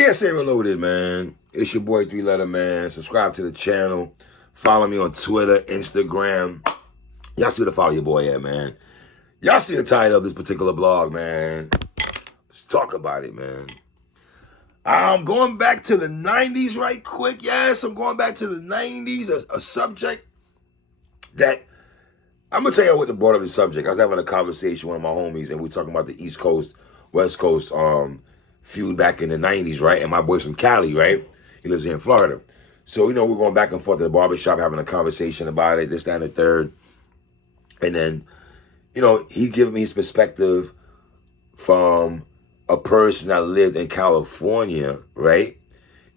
PSA Reloaded, man. It's your boy 3 Letter Man. Subscribe to the channel. Follow me on Twitter, Instagram. Y'all see where to follow your boy at, man. Y'all see the title of this particular blog, man. Let's talk about it, man. I'm going back to the 90s right quick. Yes, I'm going back to the 90s. A subject that, I'm going to tell you what brought up the subject. I was having a conversation with one of my homies, and we were talking about the East Coast, West Coast feud back in the 90s, right? And my boy's from Cali, right? He lives here in Florida. So, we're going back and forth to the barbershop, having a conversation about it, this, that, and the third. And then, he gave me his perspective from a person that lived in California, right?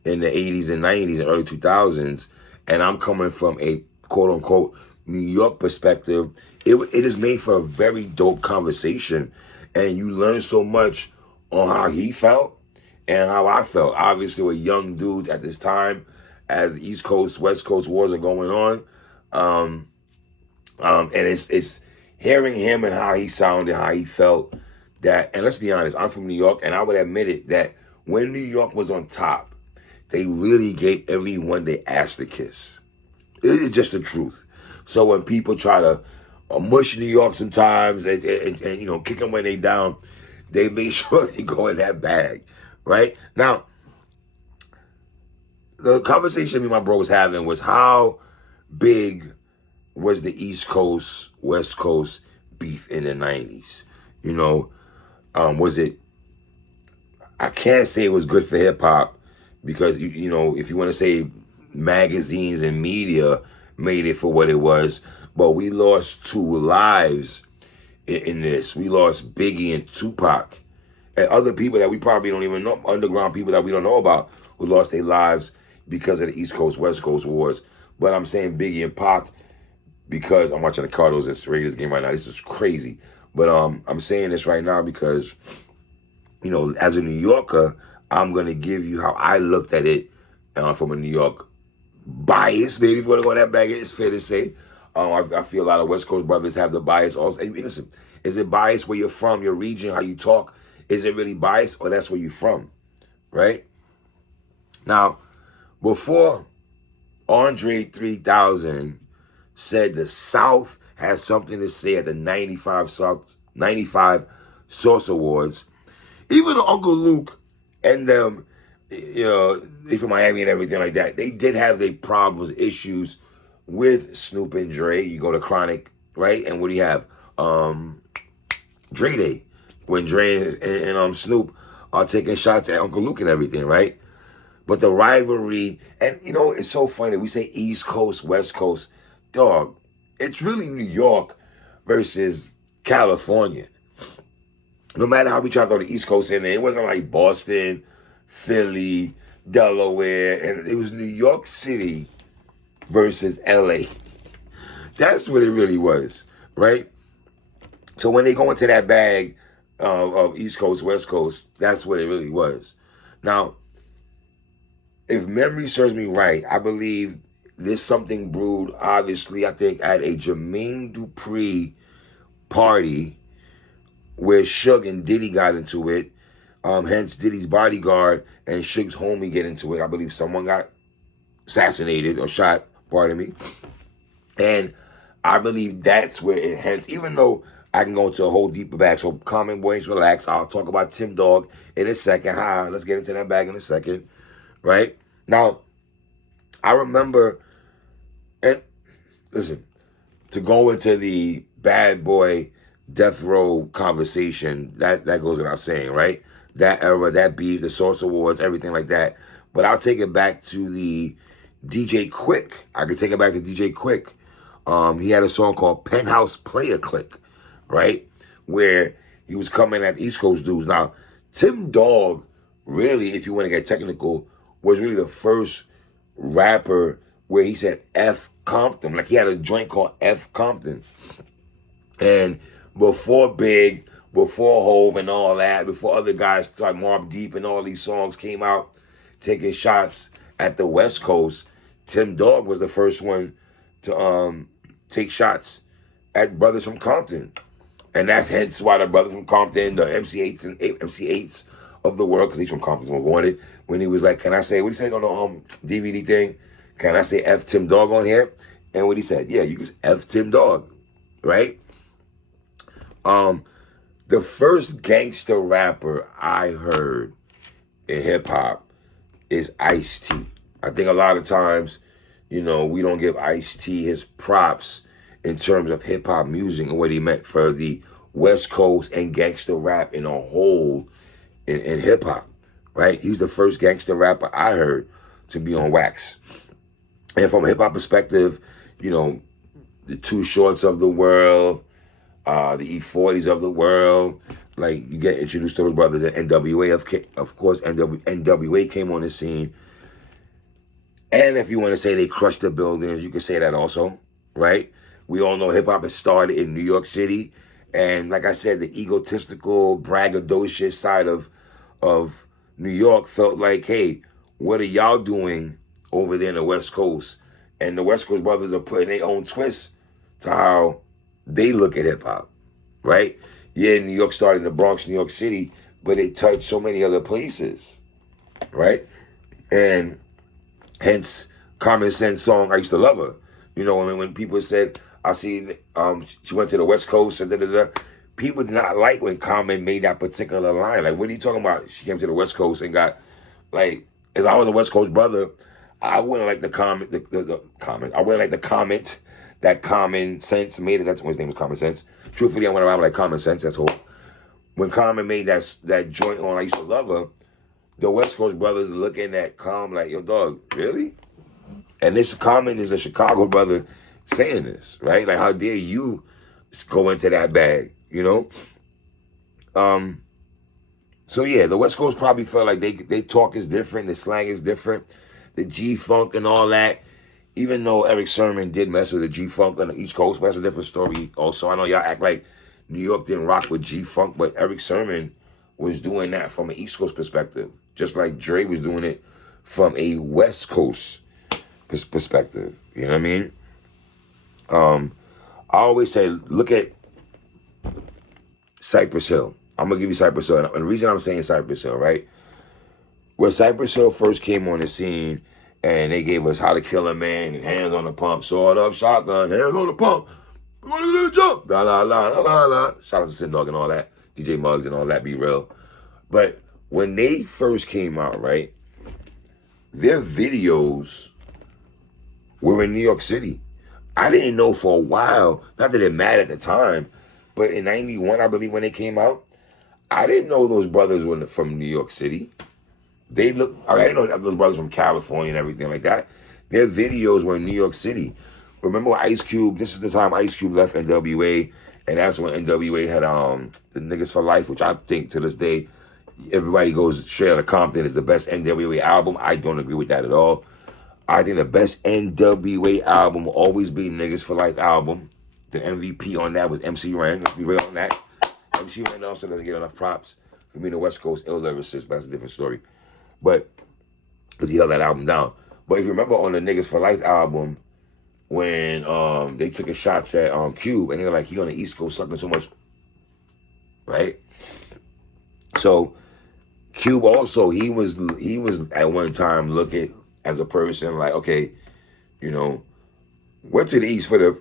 In the 80s and 90s and early 2000s. And I'm coming from a quote-unquote New York perspective. It is made for a very dope conversation. And you learn so much on how he felt and how I felt. Obviously, we're young dudes at this time as the East Coast, West Coast wars are going on. And it's hearing him and how he sounded, how he felt that, and let's be honest, I'm from New York, and I would admit it, that when New York was on top, they really gave everyone they asked to kiss. It's just the truth. So when people try to mush New York sometimes and kick them when they down, they make sure they go in that bag, right? Now, the conversation me and my bro was having was how big was the East Coast, West Coast beef in the 90s? Was it, I can't say it was good for hip hop because, if you want to say magazines and media made it for what it was, but we lost 2 lives in this. We lost Biggie and Tupac and other people that we probably don't even know, underground people that we don't know about, who lost their lives because of the East Coast, West Coast wars. But I'm saying Biggie and Pac because I'm watching the Cardinals and Raiders game right now. This is crazy. But I'm saying this right now because, as a New Yorker, I'm going to give you how I looked at it from a New York bias. Maybe if you want to go in that bag, it's fair to say. I feel a lot of West Coast brothers have the bias also. Hey, listen, is it bias where you're from, your region, how you talk? Is it really bias or that's where you're from, right? Now, before Andre 3000 said the South has something to say at the 95 Source Awards, even Uncle Luke and them, they from Miami and everything like that, they did have their problems, issues with Snoop and Dre. You go to Chronic, right? And what do you have? Dre Day, when Dre and Snoop are taking shots at Uncle Luke and everything, right? But the rivalry, and it's so funny. We say East Coast, West Coast. Dog, it's really New York versus California. No matter how we try to throw the East Coast in there, it wasn't like Boston, Philly, Delaware, and it was New York City versus LA. That's what it really was, right? So when they go into that bag of East Coast, West Coast, that's what it really was. Now, if memory serves me right, I believe there's something brewed, obviously, I think, at a Jermaine Dupri party where Suge and Diddy got into it. Hence, Diddy's bodyguard and Suge's homie get into it. I believe someone got assassinated or shot, pardon me. And I believe that's where it hence, even though I can go into a whole deeper bag. So calm and boys, relax. I'll talk about Tim Dog in a second. Let's get into that bag in a second, right? Now, I remember, and listen, to go into the bad boy death row conversation, that goes without saying, right? That era, that beef, the Source Awards, everything like that. But I'll take it back to the DJ Quick. I could take it back to DJ Quick. He had a song called Penthouse Player Click, right? Where he was coming at the East Coast dudes. Now, Tim Dog, really, if you want to get technical, was really the first rapper where he said F Compton. Like he had a joint called F Compton. And before Big, before Hove and all that, before other guys like Mobb Deep and all these songs came out taking shots at the West Coast, Tim Dog was the first one to take shots at brothers from Compton. And that's hence why the brothers from Compton, the MC8s of the world, because he's from Compton was wanted, when he was like, can I say, what he said on the DVD thing? Can I say F Tim Dog on here? And what he said, yeah, you can F Tim Dog, right? The first gangster rapper I heard in hip hop is Ice-T. I think a lot of times, we don't give Ice-T his props in terms of hip hop music and what he meant for the West Coast and gangster rap in a whole in hip hop, right? He was the first gangster rapper I heard to be on wax. And from a hip hop perspective, the Too Shorts of the world, the E40s of the world, like you get introduced to those brothers. And NWA, of course, NWA came on the scene. And if you want to say they crushed the buildings, you can say that also, right? We all know hip hop has started in New York City. And like I said, the egotistical, braggadocious side of New York felt like, hey, what are y'all doing over there in the West Coast? And the West Coast brothers are putting their own twist to how they look at hip hop, right? Yeah, New York started in the Bronx, New York City, but it touched so many other places, right? And hence, Common Sense song, I used to love her. When people said, I see, she went to the West Coast, and da-da-da. People did not like when Common made that particular line. Like, what are you talking about? She came to the West Coast and got, like, if I was a West Coast brother, I wouldn't like the comment, the comment. I wouldn't like the comment that Common Sense made it. That's what his name was, Common Sense. Truthfully, I went around with like Common Sense, that's all. When Common made that joint on I Used to Love Her, the West Coast brothers looking at Common like, yo, dog, really? And this Common is a Chicago brother saying this, right? Like, how dare you go into that bag, So yeah, the West Coast probably felt like they talk is different, the slang is different, the G-Funk and all that. Even though Eric Sermon did mess with the G-Funk on the East Coast, but that's a different story also. I know y'all act like New York didn't rock with G-Funk, but Eric Sermon was doing that from an East Coast perspective, just like Dre was doing it from a West Coast perspective. You know what I mean? I always say, look at Cypress Hill. I'm going to give you Cypress Hill. And the reason I'm saying Cypress Hill, right? When Cypress Hill first came on the scene and they gave us How to Kill a Man and Hands on the Pump, Sword Up, Shotgun, Hands on the Pump, we're going to do the jump, la la la la la la. Shout out to Sin Dog and all that, DJ Muggs and all that, Be Real. But when they first came out, right, their videos were in New York City. I didn't know for a while, not that it mattered at the time, but in 91, I believe, when they came out, I didn't know those brothers were from New York City. I didn't know those brothers from California and everything like that. Their videos were in New York City. Remember when Ice Cube, this is the time Ice Cube left NWA, and that's when NWA had the Niggas for Life, which I think to this day, everybody goes straight out of Compton is the best NWA album. I don't agree with that at all. I think the best NWA album will always be Niggas for Life album. The MVP on that was MC Ren. Let's be real on that. MC Ren also doesn't get enough props for being a West Coast ill lyricist, but that's a different story. But, because he held that album down. But if you remember on the Niggas for Life album, when they took a shot at Cube, and they were like, he on the East Coast sucking so much, right? So, Cube also, he was at one time looking as a person like, okay, went to the East for the,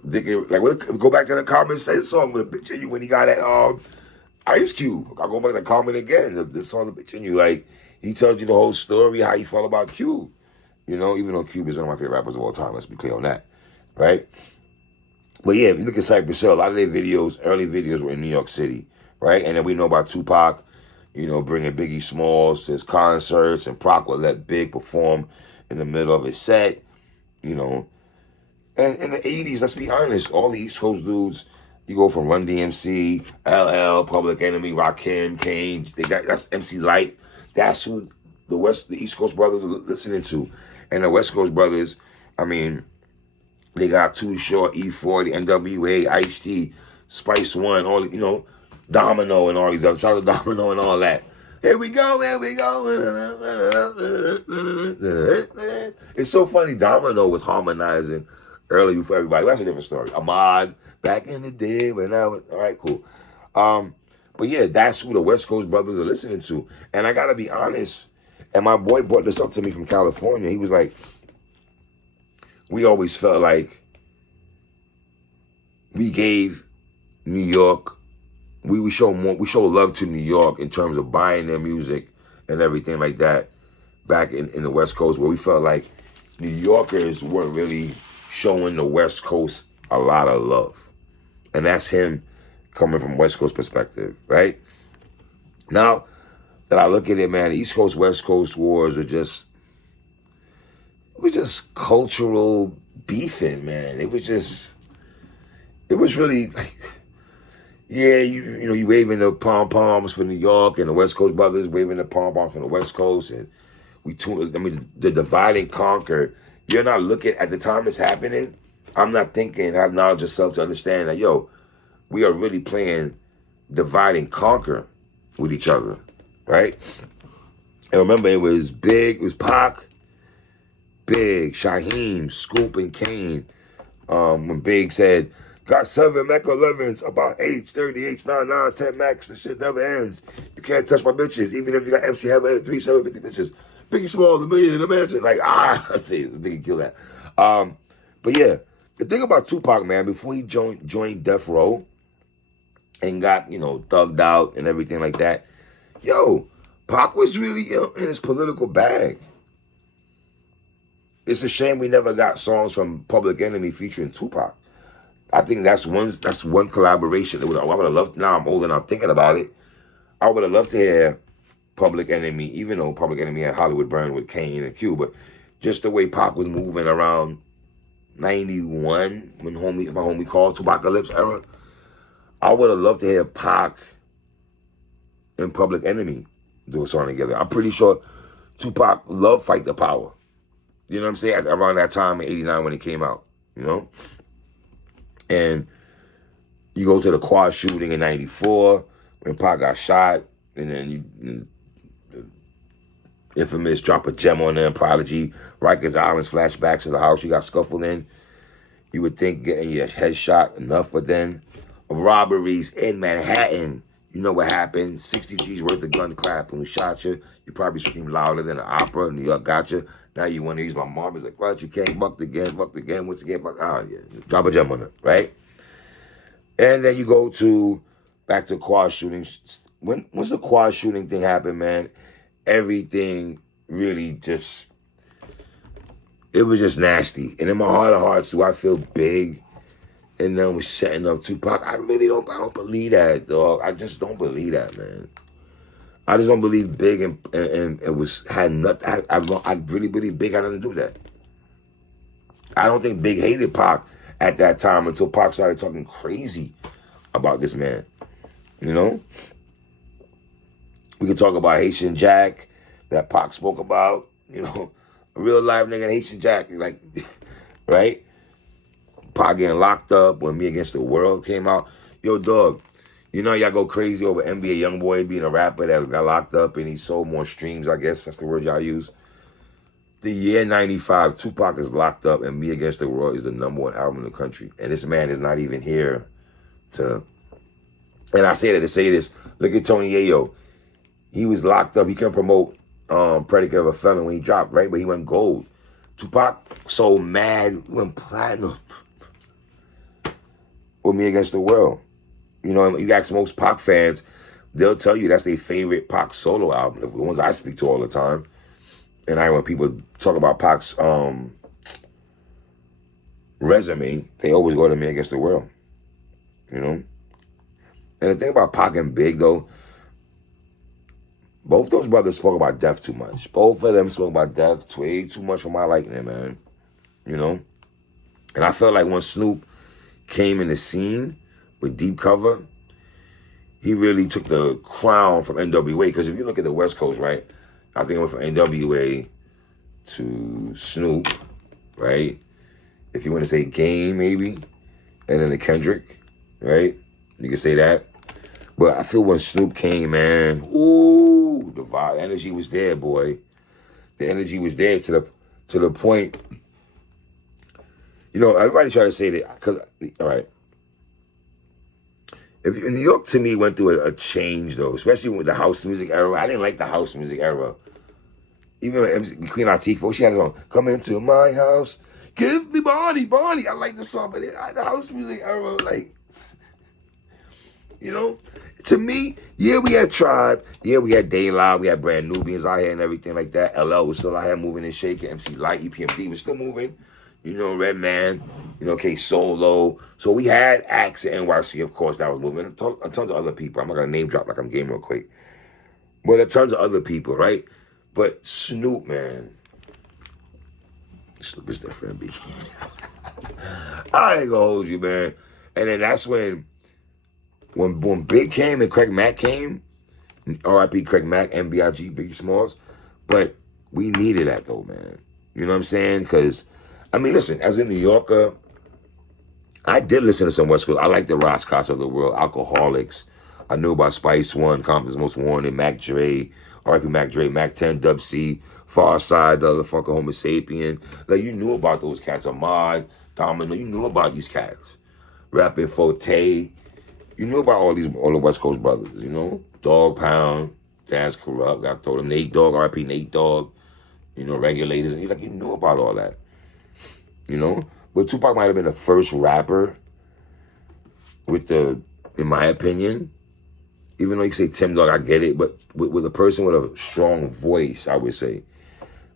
like, go back to the Common Sense song with a bitch in you when he got at Ice Cube. I'll go back to Common again, the song, the bitch in you, like, he tells you the whole story, how he felt about Cube. Even though Cube is one of my favorite rappers of all time, let's be clear on that, right? But yeah, if you look at Cypress Hill, a lot of their videos, early videos were in New York City, right? And then we know about Tupac, bringing Biggie Smalls to his concerts, and Pac would let Big perform in the middle of his set, And in the 80s, let's be honest, all the East Coast dudes, you go from Run DMC, LL, Public Enemy, Rakim, Kane, that's MC Light. That's who the East Coast brothers are listening to. And the West Coast brothers, I mean, they got Too Short, E40, NWA, Ice-T, Spice One, all, Domino and all these other, Charlie Domino and all that. Here we go. It's so funny. Domino was harmonizing early before everybody. That's a different story. Ahmad, back in the day when I was, all right, cool. But But yeah, that's who the West Coast brothers are listening to. And I gotta be honest, and my boy brought this up to me from California. He was like, we always felt like we gave New York, we show love to New York in terms of buying their music and everything like that back in the West Coast, where we felt like New Yorkers weren't really showing the West Coast a lot of love. And that's him coming from West Coast perspective, right? Now that I look at it, man, East Coast, West Coast wars are just cultural beefing, man. It was really like, yeah, you waving the pom-poms for New York, and the West Coast brothers waving the pom-poms from the West Coast, and the divide and conquer. You're not looking at the time it's happening. I'm not thinking, have knowledge of self to understand that, yo, we are really playing divide and conquer with each other, right? And remember, it was Big, it was Pac, Big, Shaheem, Scoop, and Kane. When Big said, got 7 Mac 11s, about 8s, 38s, 99s, 10 Max, the shit never ends. You can't touch my bitches, even if you got MC Hammer 3, 750 bitches. Biggie Small, the million in the mansion. Like, Biggie kill that. But yeah, the thing about Tupac, man, before he joined Death Row and got, thugged out and everything like that, yo, Pac was really in his political bag. It's a shame we never got songs from Public Enemy featuring Tupac. I think that's one collaboration. I would have loved, now I'm old and I'm thinking about it, I would have loved to hear Public Enemy, even though Public Enemy had Hollywood Burn with Kane and Q, but just the way Pac was moving around 91 when my homie called Tupacalypse era, I would have loved to hear Pac and Public Enemy do a song together. I'm pretty sure Tupac loved Fight the Power. You know what I'm saying? Around that time in 89 when it came out, And you go to the quad shooting in 94 when Pac got shot, and then infamous drop a gem on there, Prodigy, Rikers Island's flashbacks to the house you got scuffled in. You would think getting your head shot enough, but then robberies in Manhattan. You know what happened? 60 G's worth of gun clap. When we shot you, you probably screamed louder than an opera. New York got you. Now you want to use my mom as a crutch. You can't bucked again, once again, bucked. Oh, yeah. Drop a gem on it, right? And then you go back to quad shootings. Once the quad shooting thing happened, man, everything really it was just nasty. And in my heart of hearts, do I feel Big and then was setting up Tupac? I don't believe that, dog. I just don't believe that, man. I just don't believe Big and had nothing. I really believe Big had nothing to do with that. I don't think Big hated Pac at that time until Pac started talking crazy about this man. We could talk about Haitian Jack that Pac spoke about. A real live nigga, Haitian Jack, like, right? Pac getting locked up when Me Against the World came out. Yo, dog, y'all go crazy over NBA Youngboy being a rapper that got locked up and he sold more streams, I guess that's the word y'all use. The year 95, Tupac is locked up and Me Against the World is the #1 album in the country. And this man is not even here to... And I say that to say this. Look at Tony Yayo. He was locked up. He couldn't promote Predicate of a Felon when he dropped, right? But he went gold. Tupac sold mad, went platinum with Me Against the World. You ask most Pac fans, they'll tell you that's their favorite Pac solo album, the ones I speak to all the time. And when people talk about Pac's resume, they always go to Me Against the World. And the thing about Pac and Big, though, both those brothers spoke about death too much. Both of them spoke about death way too much for my liking, man. And I felt like when Snoop came in the scene with Deep Cover, he really took the crown from NWA. Because if you look at the West Coast, right, I think it went from NWA to Snoop, right? If you want to say Game, maybe, and then the Kendrick, right? You can say that. But I feel when Snoop came, man, ooh, the vibe, energy was there, boy. The energy was there to the point. Everybody try to say that, all right. If New York to me went through a change though, especially with the house music era. I didn't like the house music era. Even Queen Latifah, she had a song, "Come into my house, give me body, body." I like the song, but the house music era, like, you know, to me, yeah, we had Tribe, yeah, we had Daylight, we had Brand Nubians out here and everything like that. LL was still out here moving and shaking. MC Light, EPMD was still moving. You know, Redman, you know, K Solo. So we had acts at NYC, of course, that was moving. And tons of other people. I'm not gonna name drop like I'm game real quick. But there are tons of other people, right? But Snoop, man. Snoop is different, B. I ain't gonna hold you, man. And then that's when Big came and Craig Mack came, R.I.P. Craig Mack, MBIG, Biggie Smalls. But we needed that though, man. You know what I'm saying? Because, I mean, listen, as a New Yorker, I did listen to some West Coast. I like the Roscots of the world, Alcoholics. I knew about Spice One, Compton's Most Wanted, Mac Dre, R.I.P. Mac Dre, Mac 10, Dub C, Far Side, the other fucker Homo Sapien. Like, you knew about those cats. Ahmad, Domino, you knew about these cats. Rapping Forte. You knew about all the West Coast brothers, you know? Dog Pound, Daz Corrupt, I told him Nate Dogg, R.I.P. Nate Dogg, you know, Regulators. And you knew about all that, you know? But Tupac might have been the first rapper in my opinion, even though you say Tim Dog, I get it, but with a person with a strong voice, I would say,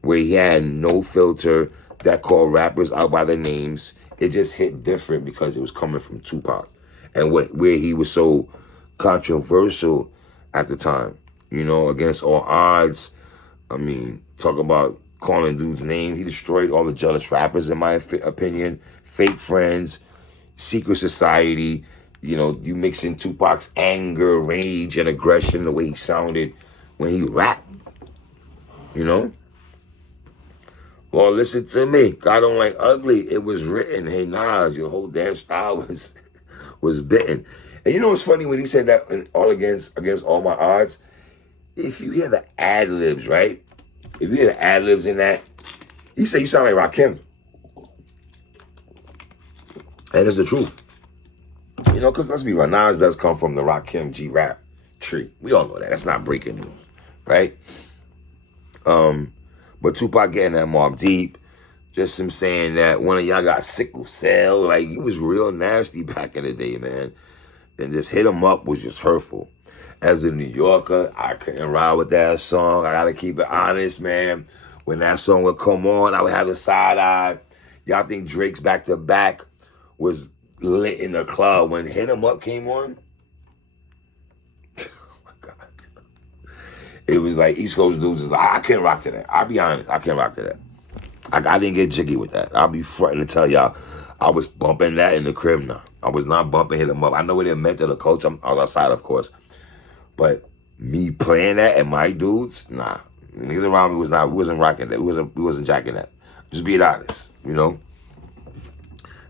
where he had no filter, that called rappers out by their names, it just hit different because it was coming from Tupac. And where he was so controversial at the time, you know, against all odds. I mean, talk about calling dudes names. He destroyed all the jealous rappers, in my opinion. Fake Friends, Secret Society. You know, you mix in Tupac's anger, rage, and aggression, the way he sounded when he rapped, you know? Or listen to me, God Don't Like Ugly. It was written, hey Nas, your whole damn style was bitten. And you know what's funny when he said that all against all my odds? If you hear the ad-libs, right? If you hear the ad-libs in that, he said you sound like Rakim. And it's the truth. You know, because let's be real, Nas does come from the Rakim G-Rap tree. We all know that. That's not breaking news, right? But Tupac getting that Mobb Deep, just him saying that one of y'all got sickle cell, like he was real nasty back in the day, man. And just hit him up was just hurtful. As a New Yorker, I couldn't ride with that song. I gotta keep it honest, man. When that song would come on, I would have the side eye. Y'all think Drake's Back to Back was lit in the club when Hit 'Em Up came on? Oh my God. It was like East Coast dudes is like, I can't rock to that. I'll be honest, I can't rock to that. I didn't get jiggy with that. I'll be fronting to tell y'all, I was bumping that in the crib now. I was not bumping Hit 'Em Up. I know what it meant to the culture. I was outside, of course. But me playing that and my dudes, nah. Niggas around me we wasn't rocking that. We wasn't jacking that. Just being honest, you know?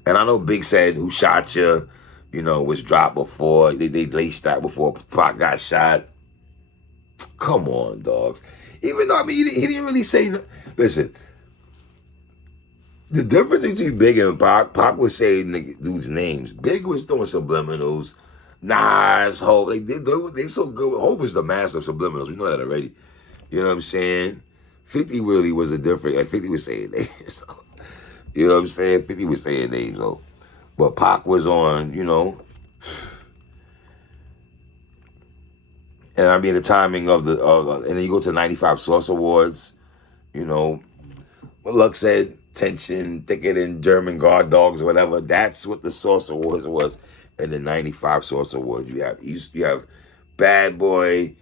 And I know Big said Who Shot You, you know, was dropped before. They laced that before Pac got shot. Come on, dogs. Even though, I mean, he didn't really say, listen, the difference between Big and Pac was saying dudes' names. Big was doing subliminals. Nas, Hov, they so good. Hov is the master of subliminals. We know that already. You know what I'm saying? 50 really was a different, like 50 was saying names. You know what I'm saying? 50 was saying names, though. But Pac was on, you know. And I mean, the timing of and then you go to the 95 Source Awards, you know. What Luck said, tension, thicker than German guard dogs or whatever. That's what the Source Awards was. And the 95 Source Awards. You have Bad Boy,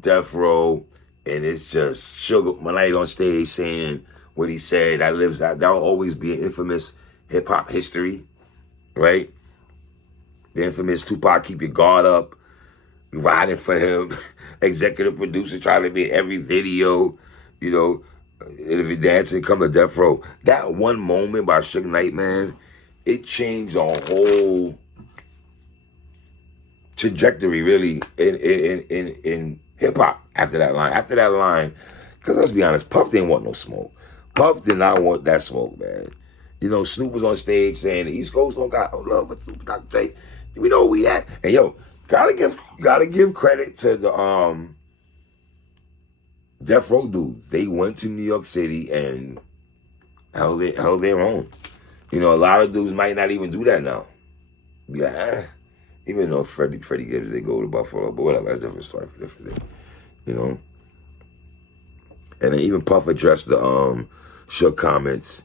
Death Row, and it's just Sugar Knight on stage saying what he said. That'll always be an infamous hip hop history, right? The infamous Tupac, keep your guard up, riding for him, executive producer trying to be in every video, you know. If you're dancing, come to Death Row. That one moment by Suge Knight, man, it changed a whole trajectory, really, in hip hop. After that line, because let's be honest, Puff didn't want no smoke. Puff did not want that smoke, man. You know, Snoop was on stage saying the East Coast don't got no love for Snoop, Dr. J. We know where we at. And yo, gotta give credit to the Death Row dudes. They went to New York City and held their own. You know, a lot of dudes might not even do that now. Be like, even though Freddie Gibbs, they go to Buffalo, but whatever, that's a different story for different day. You know? And then even Puff addressed the Shook comments.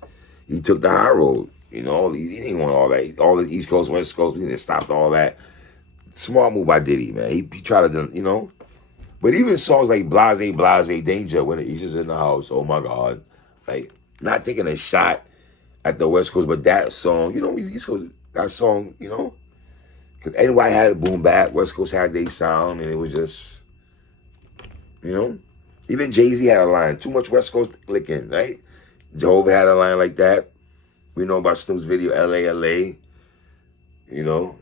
He took the high road. You know, he didn't want all that. All the East Coast, West Coast, he stopped all that. Smart move by Diddy, man. He tried to, you know. But even songs like Blase, Blase, Danger, when he's just in the house, oh my God. Like, not taking a shot at the West Coast, but that song, you know, East Coast, that song, you know. Because NY had a boom bap, West Coast had their sound, and it was just, you know. Even Jay-Z had a line, too much West Coast licking, right? Jehovah had a line like that. We know about Snoop's video, LA, LA. You know?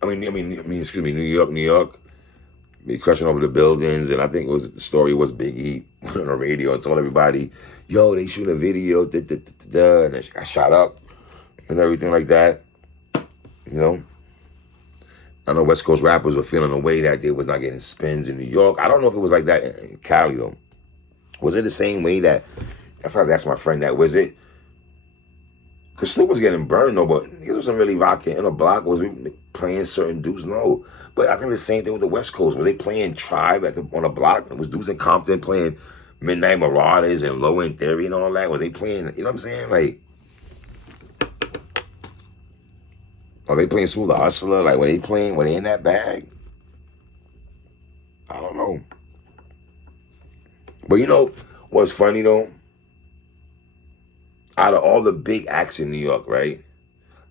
I mean, excuse me, New York, New York. Me crushing over the buildings, and I think the story was Big E on the radio and told everybody, yo, they shooting a video, and then I shot up and everything like that. You know? I know West Coast rappers were feeling the way that they was not getting spins in New York. I don't know if it was like that in Cali, though. Was it the same way that, I forgot to ask my friend that, was it? Because Snoop was getting burned, though, but he wasn't really rocking in a block. Was we playing certain dudes? No. But I think the same thing with the West Coast. Were they playing Tribe on a block? It was dudes in Compton playing Midnight Marauders and Low End Theory and all that. Was they playing, you know what I'm saying? Like, are they playing Smooth the Hustler? Like, were they in that bag? I don't know. But you know what's funny, though? Out of all the big acts in New York, right?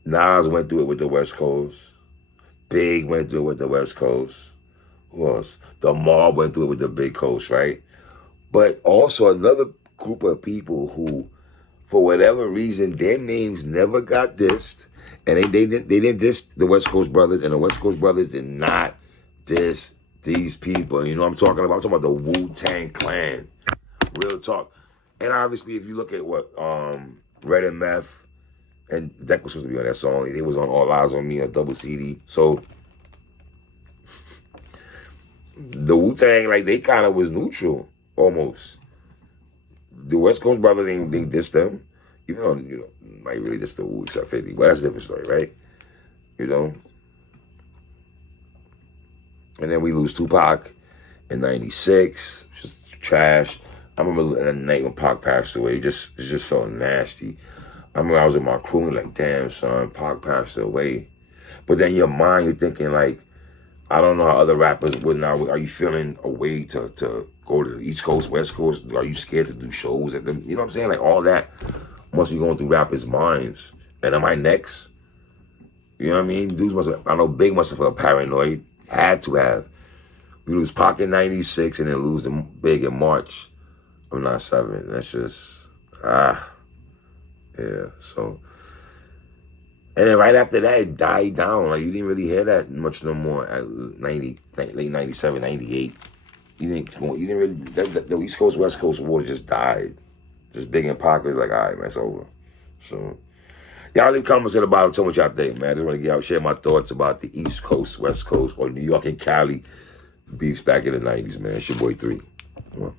Nas went through it with the West Coast. Big went through it with the West Coast. Who else? The Mob went through it with the Big Coast, right? But also another group of people who, for whatever reason, their names never got dissed. And they didn't diss the West Coast brothers, and the West Coast brothers did not diss these people. You know what I'm talking about? I'm talking about the Wu-Tang Clan. Real talk. And obviously, if you look at what Red and Meth, and Deck was supposed to be on that song. They was on All Eyes on Me, a double CD. So the Wu-Tang, like, they kind of was neutral, almost. The West Coast brothers, they dissed them. Even though, you know, might really diss the Wu except 50. But that's a different story, right? You know? And then we lose Tupac in 96. Just trash. I remember that night when Pac passed away, it just felt nasty. I remember I was with my crew and like, damn, son, Pac passed away. But then your mind, you're thinking like, I don't know how other rappers would now. Are you feeling a way to go to the East Coast, West Coast? Are you scared to do shows at them? You know what I'm saying? Like, all that must be going through rappers' minds. And am I next? You know what I mean? Dudes must have, I know Big must have felt paranoid. Had to have. We lose Pac in 96 and then lose them Big in March of 97. That's just, yeah, so. And then right after that, it died down. Like, you didn't really hear that much no more at late 97, 98. You didn't really, the East Coast, West Coast war just died. Just Big and Pac was like, all right, man, it's over. So, y'all leave comments at the bottom. Tell me what y'all think, man. I just want to get out, share my thoughts about the East Coast, West Coast, or New York and Cali beefs back in the 90s, man. It's your boy 3. Come on.